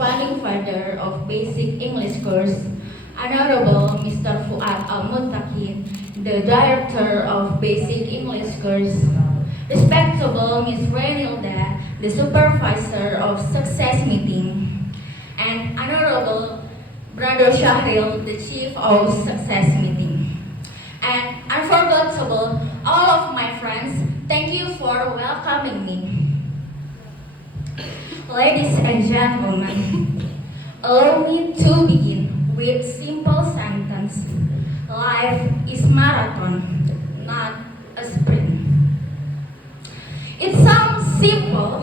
founding father of Basic English course, Honorable Mr. Fuad Al-Muttaqin, the director of Basic English course, respectable Ms. Renilda, the supervisor of Success Meeting, and Honorable Brother Shahril, the chief of Success Meeting. And unforgettable, all of my friends, thank you for welcoming me. Ladies and gentlemen, allow me to begin with simple sentence. Life is marathon, not a sprint. It sounds simple,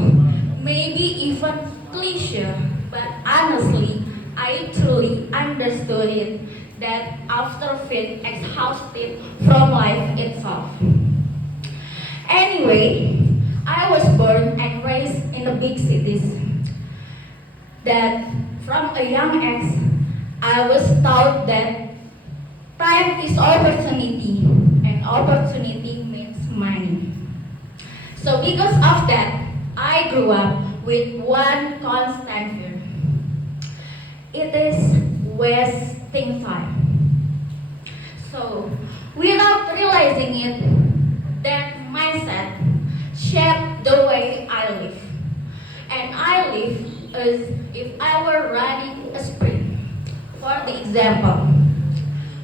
maybe even cliche, but honestly, I truly understood it that after feeling exhausted from life itself. Anyway, I was born and raised in the big cities. That from a young age, I was taught that time is opportunity, and opportunity means money. So because of that, I grew up with one constant fear. It is wasting time. So without realizing it, that mindset shaped the way I live. And I live as if I were running a sprint. For the example,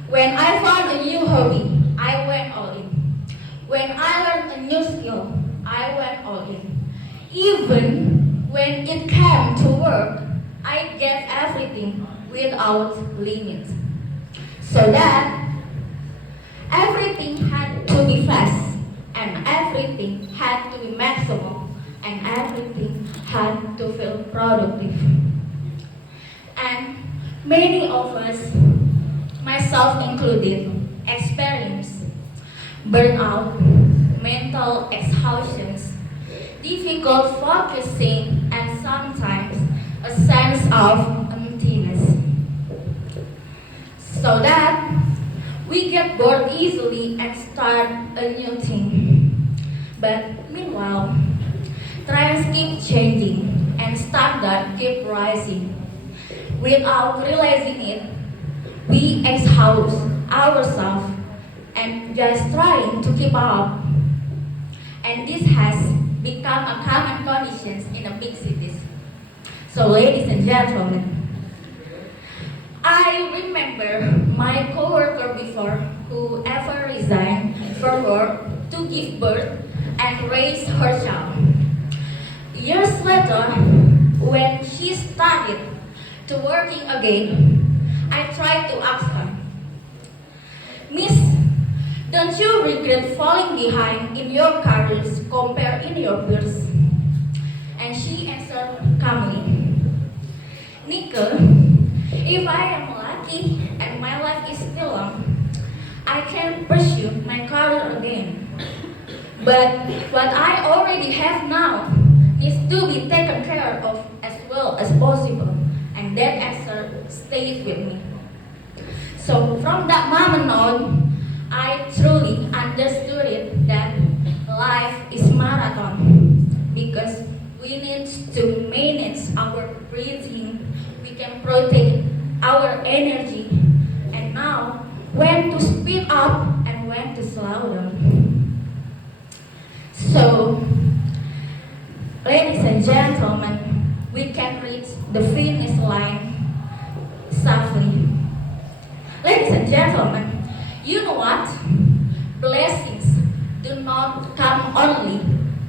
when I found a new hobby, I went all in. When I learned a new skill, I went all in. Even when it came to work, I gave everything without limits. So that everything had to be fast, and everything had to be maximum, and everything had to feel productive. And many of us, myself included, experience burnout, mental exhaustions, difficult focusing, and sometimes a sense of emptiness. So that we get bored easily and start a new thing. But meanwhile, trends keep changing and standards keep rising. Without realizing it, we exhaust ourselves and just trying to keep up. And this has become a common condition in the big cities. So ladies and gentlemen, I remember my coworker before who ever resigned from work to give birth and raise her child. Years later, when she started to working again, I tried to ask her, Miss, don't you regret falling behind in your careers compared in your peers? And she answered calmly, Nicole, if I am lucky and my life is still long, I can pursue my career again. But what I already have now needs to be taken care of as well as possible. And that answer stayed with me. So from that moment on, I truly understood it that life is marathon because we need to manage our breathing, we can protect our energy, and now when to speed up and when to slow down. So, ladies and gentlemen, we can reach the finish line safely. Ladies and gentlemen, you know what? Blessings do not come only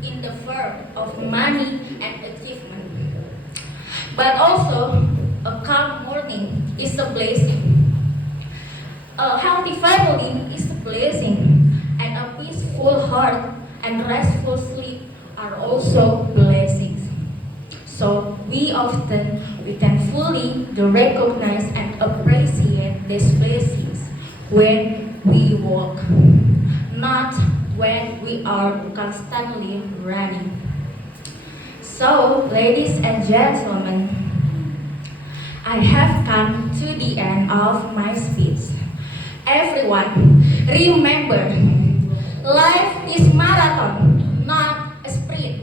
in the form of money and achievement, but also a calm morning is a blessing. A healthy family is a blessing, and a peaceful heart and restful sleep are also blessings. So we can fully recognize and appreciate these blessings when we walk, not when we are constantly running. So, ladies and gentlemen, I have come to the end of my speech. Everyone, remember, life is marathon, not a sprint,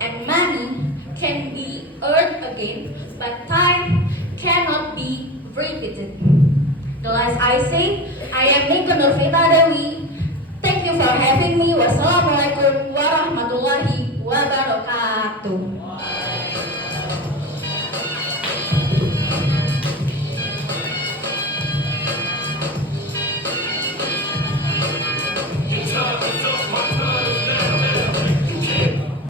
and money can be earth again, but time cannot be repeated. The last I say, I am Nika Nurvita Dewi. Thank you for having me. Wassalamualaikum warahmatullahi wabarakatuh.